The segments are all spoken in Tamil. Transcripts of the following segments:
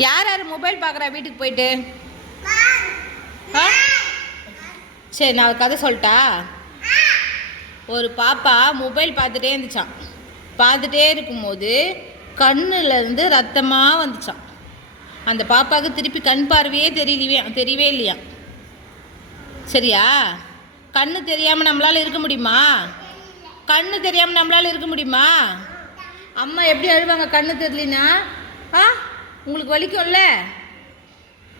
யார் யார் மொபைல் பார்க்குறா? வீட்டுக்கு போயிட்டு. ஆ? சரி நான் ஒரு கதை சொல்லட்டா ஒரு பாப்பா மொபைல் பார்த்துட்டே இருந்துச்சான் பார்த்துட்டே இருக்கும்போது கண்ணுல இருந்து ரத்தமாக வந்துச்சான் அந்த பாப்பாவுக்கு திருப்பி கண் பார்வையே தெரியலையே தெரியவே இல்லையா சரியா? கண்ணு தெரியாமல் நம்மளால் இருக்க முடியுமா? கண்ணு தெரியாமல் நம்மளால் இருக்க முடியுமா? அம்மா எப்படி அழுவாங்க கண்ணு தெரியலினா ஆ? உங்களுக்கு வலிக்கும்ல?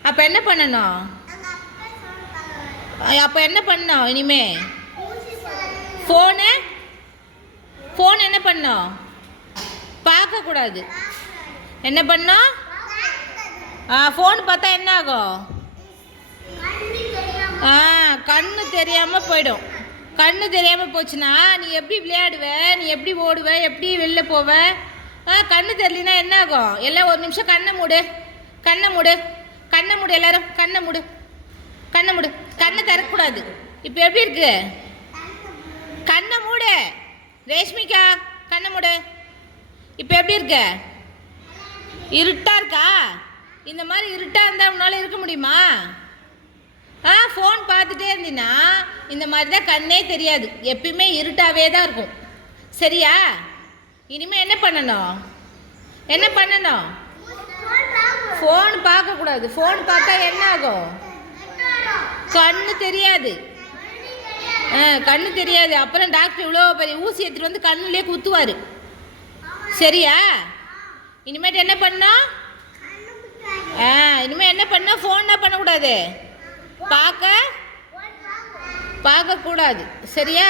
அப்போ என்ன பண்ணணும்? அப்போ என்ன பண்ணோம் இனிமே? ஃபோனு ஃபோன் என்ன பண்ணோம் பார்க்கக்கூடாது என்ன பண்ணோம் ஆ ஃபோன் பார்த்தா என்ன ஆகும்? ஆ கண்ணு தெரியாமல் போயிடும். கண்ணு தெரியாமல் போச்சுன்னா நீ எப்படி விளையாடுவ? நீ எப்படி ஓடுவ? எப்படி வெளில போவ? ஆ கண்ணு தெரியலனா என்ன ஆகும்? எல்லாம் ஒரு நிமிஷம் கண்ணை மூடு. கண்ணை மூடு. கண்ணை மூடு எல்லாரும். கண்ணை மூடு. கண்ணை மூடு. கண்ணை திறக்கக்கூடாது. இப்போ எப்படி இருக்கு? கண்ணை மூடு. ரேஷ்மிகா கண்ணை மூடு. இப்போ எப்படி இருக்க? இருட்டாக இருக்கா? இந்த மாதிரி இருட்டாக இருந்தால் உன்னால் இருக்க முடியுமா? ஆ ஃபோன் பார்த்துட்டே இருந்தீங்கன்னா இந்த மாதிரி தான் கண்ணே தெரியாது. எப்பயுமே இருட்டாகவே தான் இருக்கும். சரியா? இனிமேல் என்ன பண்ணணும்? என்ன பண்ணணும்? ஃபோன் பார்க்கக்கூடாது. ஃபோன் பார்த்தா என்ன ஆகும் கண்ணு தெரியாது. ஆ கண்ணு தெரியாது. அப்புறம் டாக்டர் இவ்வளோ பெரிய ஊசி எடுத்துகிட்டு வந்து கண்ணுலேயே குத்துவார். சரியா? இனிமேட்டு என்ன பண்ணோம் ஆ இனிமேல் என்ன பண்ணோம் ஃபோன் பண்ணக்கூடாது. பார்க்க? பார்க்கக்கூடாது. சரியா?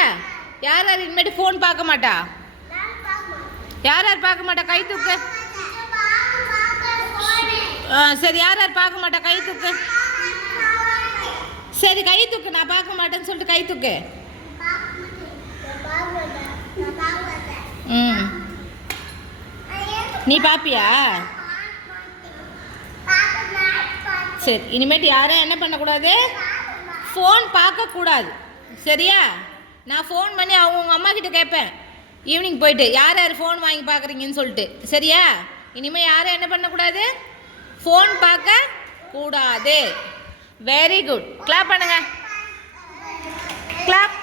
யார் யார் இனிமேட்டு ஃபோன் பார்க்க மாட்டா? யார் யார் பார்க்க மாட்டா? கை தூக்கு. சரி யார் யார் பார்க்க மாட்டா? கை தூக்கு. சரி கை தூக்கு. நான் பார்க்க மாட்டேன்னு சொல்லிட்டு கை தூக்கு. ம். நீ பாப்பியா? சரி இனிமேட்டு யாரும் என்ன பண்ணக்கூடாது? ஃபோன் பார்க்கக்கூடாது. சரியா? நான் ஃபோன் பண்ணி அவங்க அம்மா கிட்ட கேட்பேன். ஈவினிங் போயிட்டு யார் யார் ஃபோன் வாங்கி பார்க்குறீங்கன்னு சொல்லிட்டு. சரியா? இனிமேல் யாரும் என்ன பண்ணக்கூடாது? ஃபோன் பார்க்க கூடாது. வெரி குட் கிளாப் பண்ணுங்க. கிளாப்